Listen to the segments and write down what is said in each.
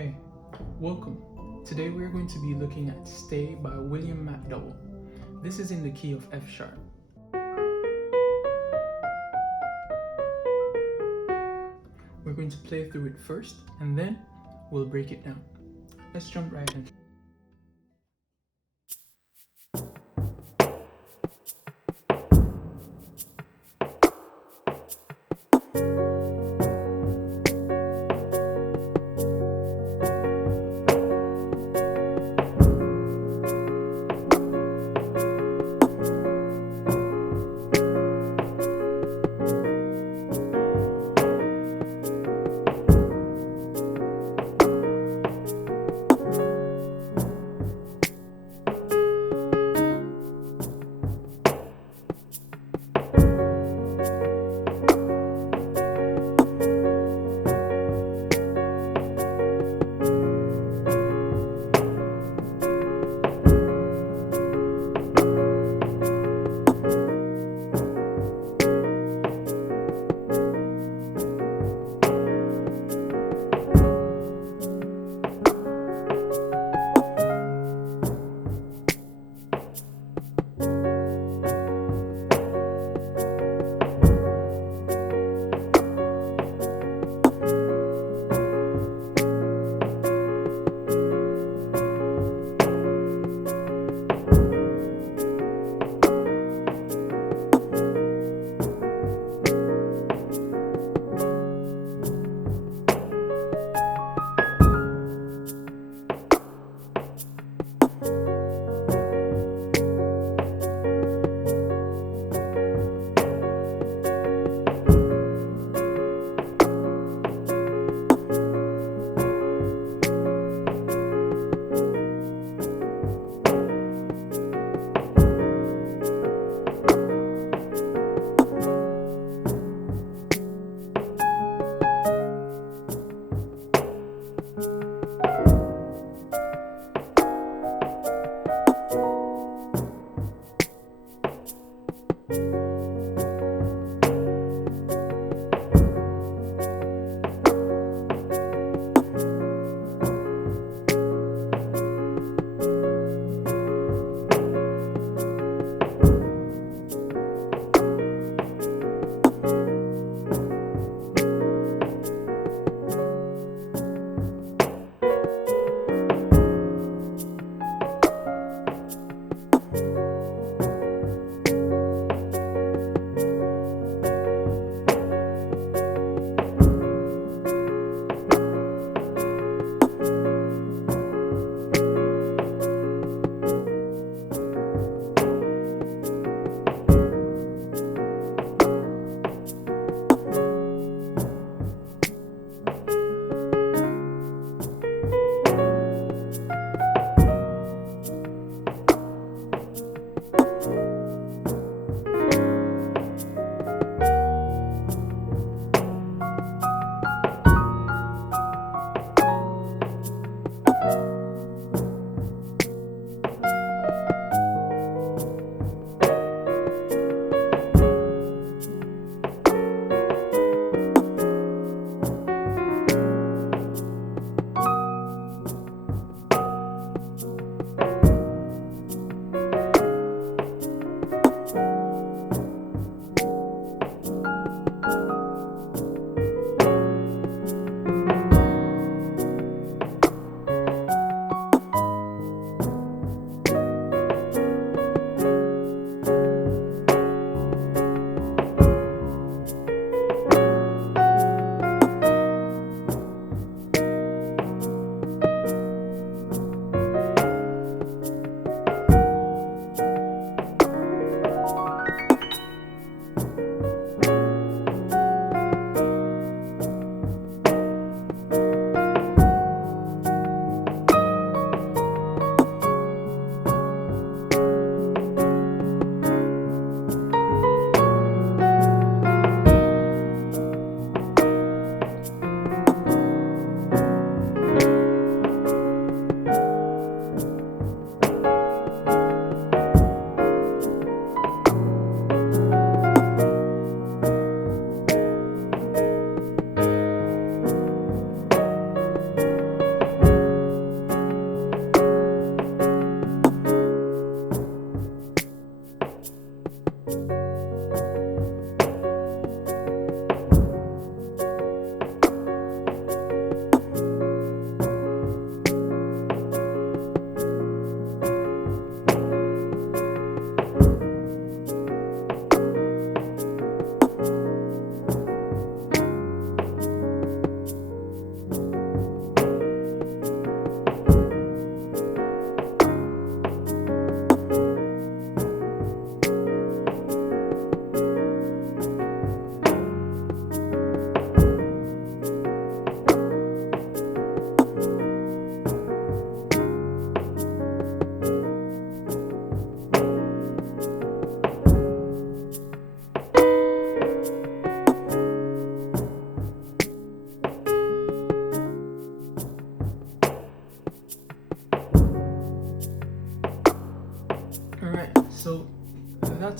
Hey, welcome. Today we're going to be looking at Stay by William McDowell. This is in the key of F sharp. We're going to play through it first and then we'll break it down. Let's jump right in.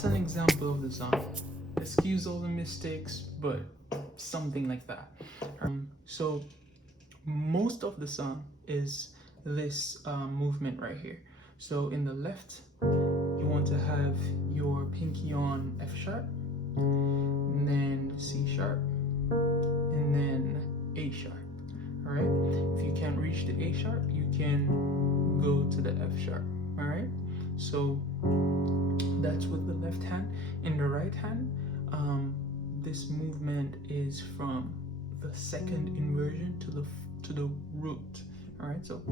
that's an example of the song. Excuse all the mistakes, but something like that. So most of the song is this movement right here. So in the left, you want to have your pinky on F sharp, and then C sharp, and then A sharp. All right. If you can't reach the A sharp, you can go to the F sharp. All right. So that's with the left hand. In the right hand, this movement is from the second inversion to the root. All right. So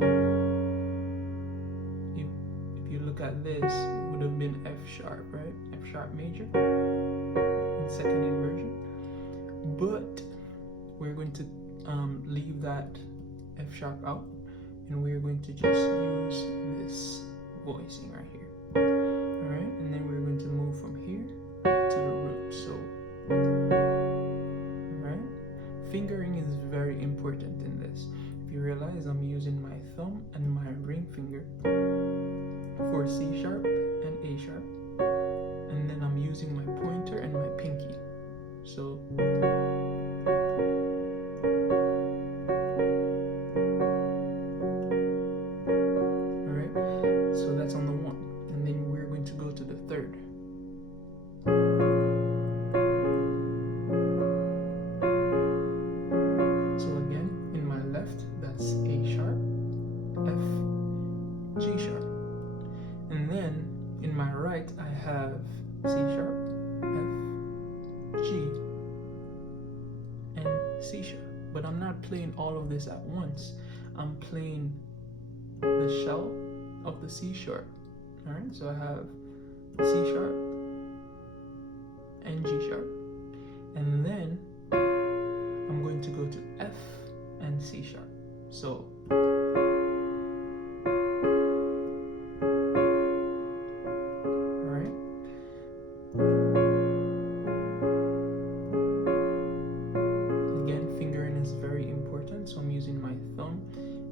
if you look at this, it would have been F sharp, right? F sharp major in second inversion. But we're going to leave that F sharp out, and we're going to just use this voicing right here. All right, and then we're going to move from here to the root. So, all right, fingering is very important in this. If you realize, I'm using my thumb and my ring finger for C sharp and A sharp, and then I'm using my pointer and my pinky. So that's on the one, and then we're going to go to the third. So again, in my left, that's A sharp, F, G sharp, and then in my right, I have C sharp, F, G, and C sharp. But I'm not playing all of this at once. I'm playing the shell of the C sharp. All right, so I have C sharp and G sharp, and then I'm going to go to F and C sharp. So all right, again, fingering is very important, so I'm using my thumb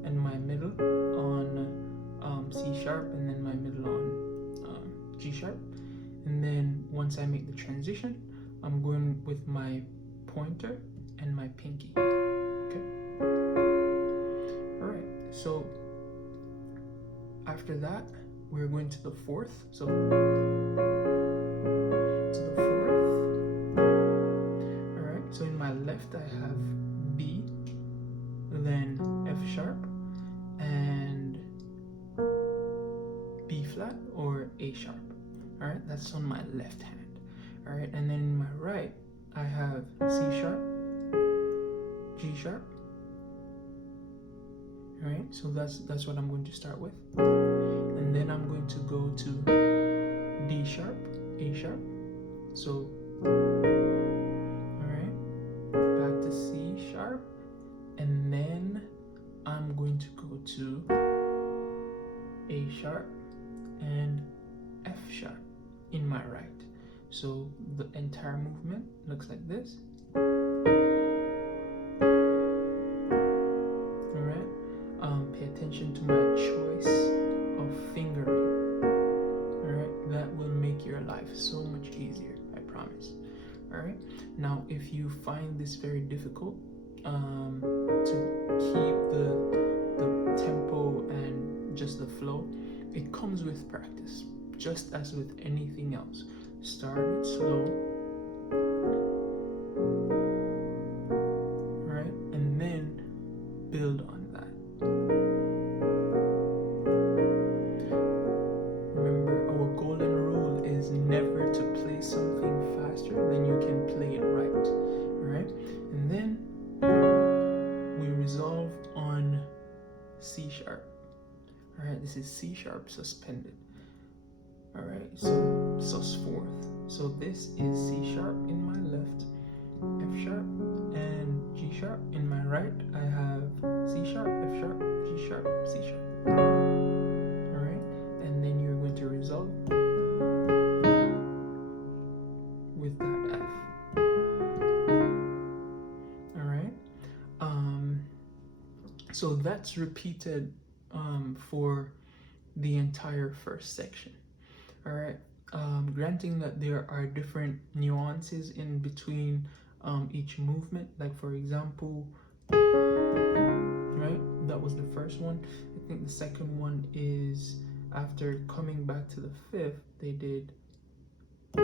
and my middle on C sharp, and then my middle on G sharp. And then once I make the transition, I'm going with my pointer and my pinky. Okay. All right. So after that, we're going to the fourth. So to the fourth. All right. So in my left, I have B, then F sharp, and B flat or A sharp. All right, that's on my left hand. All right, and then in my right, I have C sharp, G sharp. All right, so that's what I'm going to start with, and then I'm going to go to D sharp, A sharp. So, all right, back to C sharp, and then I'm going to go to A sharp and F sharp in my right. So the entire movement looks like this. All right. Pay attention to my choice of fingering. All right, that will make your life so much easier, I promise. All right. Now, if you find this very difficult to keep the tempo and just the flow, it comes with practice, just as with anything else. Start it slow, right? And then build on that. Remember, our golden rule is never to play something faster than you can play it right, all right? And then we resolve on C sharp. All right, this is C sharp suspended. All right, so sus4. So this is C sharp in my left, F sharp, and G sharp. In my right, I have C sharp, F sharp, G sharp, C sharp. All right, and then you're going to resolve with that F. All right, so that's repeated for the entire first section. All right, granting that there are different nuances in between each movement. Like for example, right, that was the first one. I think the second one is after coming back to the fifth, they did. All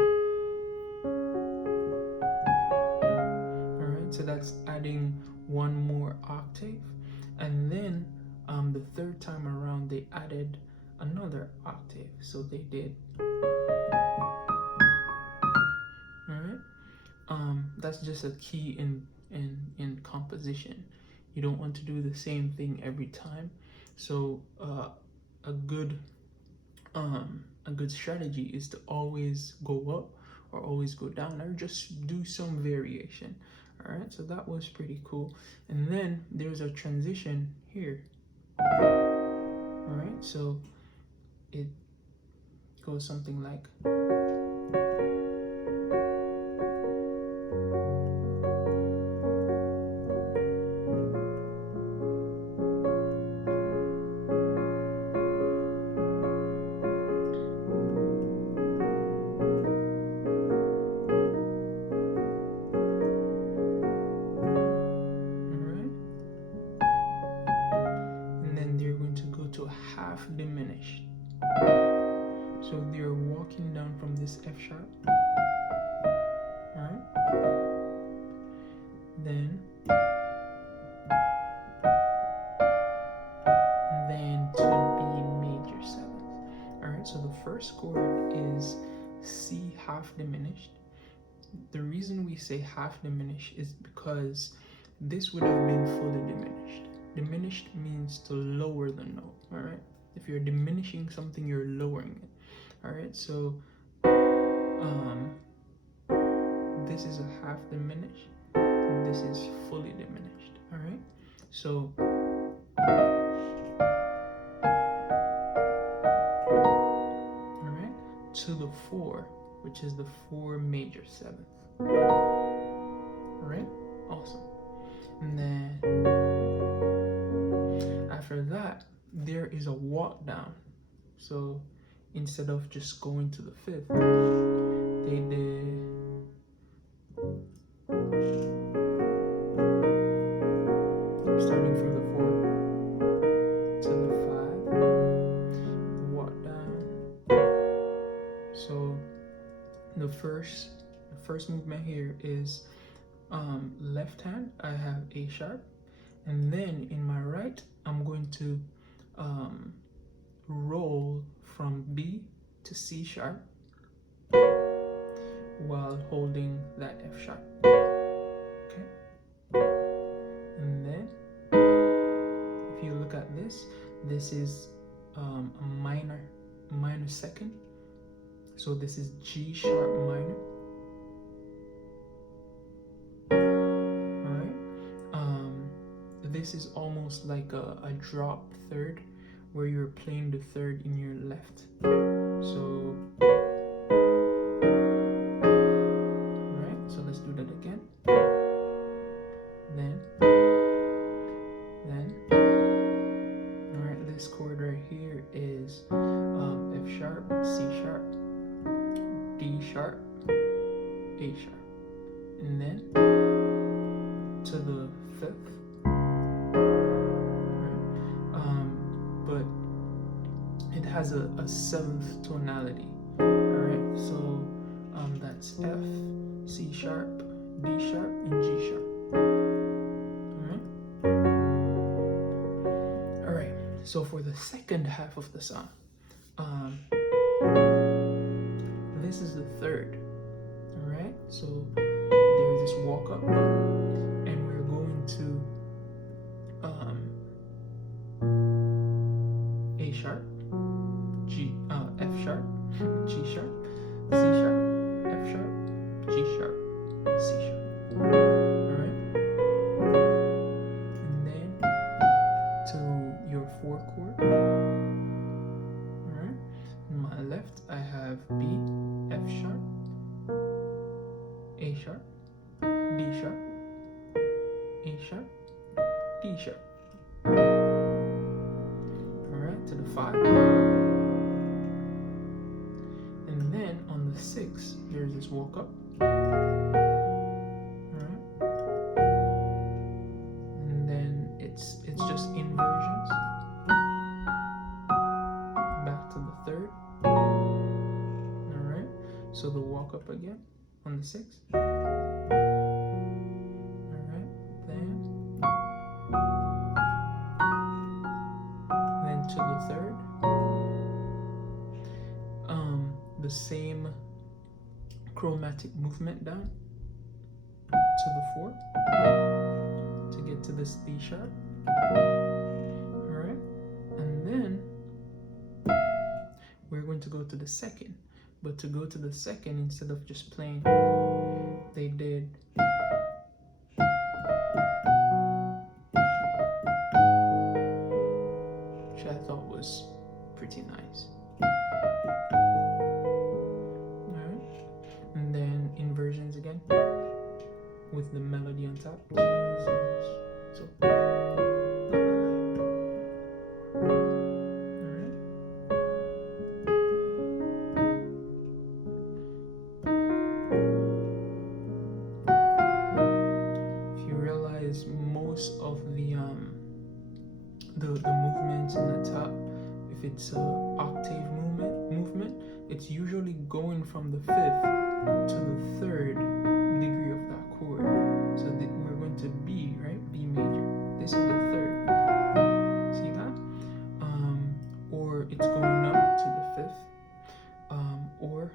right, so that's adding one more octave, and then the third time around they added another octave, so they did. All right, that's just a key in composition. You don't want to do the same thing every time. So a good strategy is to always go up or always go down, or just do some variation. All right, so that was pretty cool. And then there's a transition here. All right, so it goes something like. Half diminished. So they're walking down from this F sharp, right? Then to B major seventh. All right, so the first chord is C half diminished. The reason we say half diminished is because this would have been fully diminished. Diminished means to lower the note, all right? If you're diminishing something, you're lowering it, all right? So this is a half diminished, and this is fully diminished, all right? So all right, to the 4, which is the 4 major seventh. All right, awesome. And then after that, there is a walk down. So instead of just going to the 5th, they did starting from the 4 to the 5, the walk down. So the first movement here is left hand, I have A sharp, and then in my right, I'm going to roll from B to C sharp while holding that F sharp. Okay, and then if you look at this is a minor second. So this is G sharp minor. All right. This is almost like a drop third, where you're playing the third in your left. So, all right. So let's do that again. Then. All right. This chord right here is F sharp, C sharp, D sharp, A sharp, and then to the 5th, right? But it has a 7th tonality. All right, so that's F, C sharp, D sharp, and G sharp. All right. So for the second half of the song, this is the 3rd. All right, so there's this walk up, and we're going to A sharp, G, F sharp, G sharp, C sharp, F sharp, G sharp, C sharp. All right, and then to your 4 chord. All right, in my left I have B, F sharp, A sharp, D sharp, A sharp, D sharp. Alright, to the 5. And then walk up. Alright. And then it's just inversions. Back to the third. Alright. So the walk up again on the sixth. Alright. Then to the third. The same chromatic movement down to the fourth to get to this D sharp. Alright, and then we're going to go to the second, but to go to the second, instead of just playing, they did which I thought was pretty nice. And then inversions again with the melody on top. Jesus. So, alright. If you realize most of the movements in the top, if it's a octave movement, it's usually going from the fifth to the third degree of that chord. So we're going to B, right? B major. This is the third. See that? Or it's going up to the fifth. Or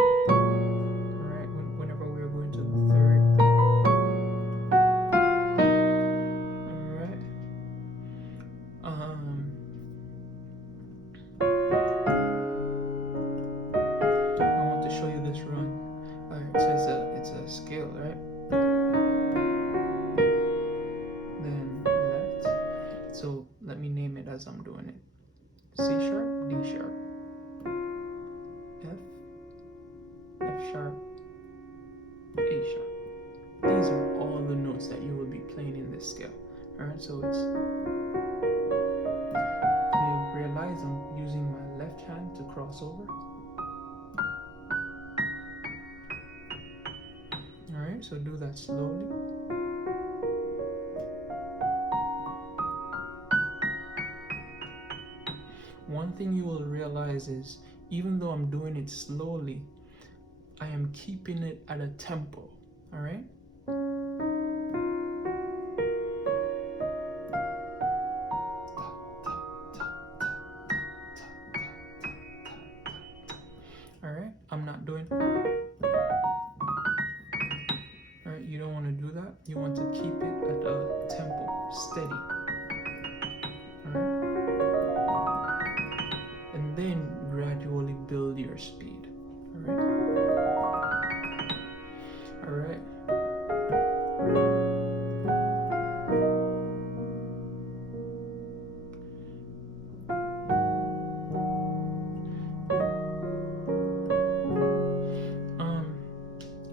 alright, whenever we're going to the third. Alright. Show you this run. Alright, so it's a scale, right? Then left. So let me name it as I'm doing it. C sharp, D sharp, F sharp, A sharp. These are all the notes that you will be playing in this scale. Alright, so it's, you realize I'm using my left hand to cross over. Alright, so do that slowly. One thing you will realize is, even though I'm doing it slowly, I am keeping it at a tempo. Alright? Alright, I'm not doing. You don't want to do that. You want to keep it at a tempo, steady. Alright? And then gradually build your speed. Alright? Alright.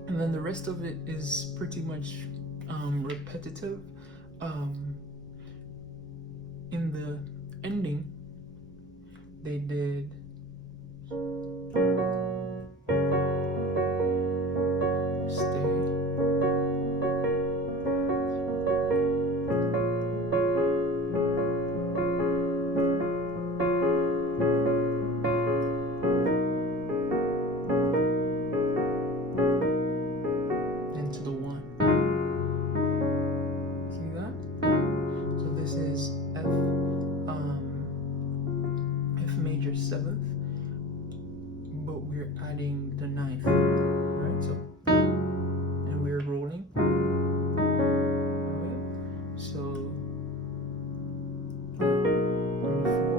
And then the rest of it is pretty much repetitive. In the ending, they did stay. Into the one. See that? So this is F major 7th, but we're adding the 9th. Alright, so and we're rolling. Alright, so on the 4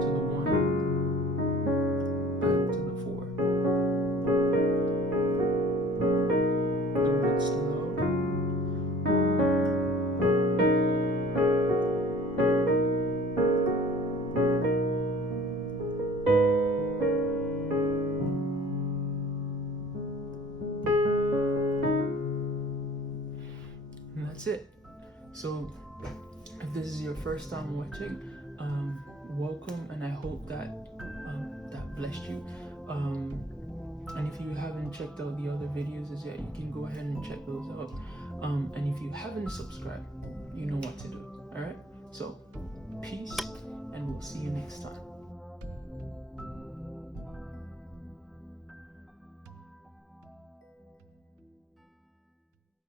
to the 1, back to the 4. Do it slow. That's it. So if this is your first time watching, welcome, and I hope that that blessed you. And if you haven't checked out the other videos as yet, you can go ahead and check those out. And if you haven't subscribed, you know what to do. All right. So peace, and we'll see you next time.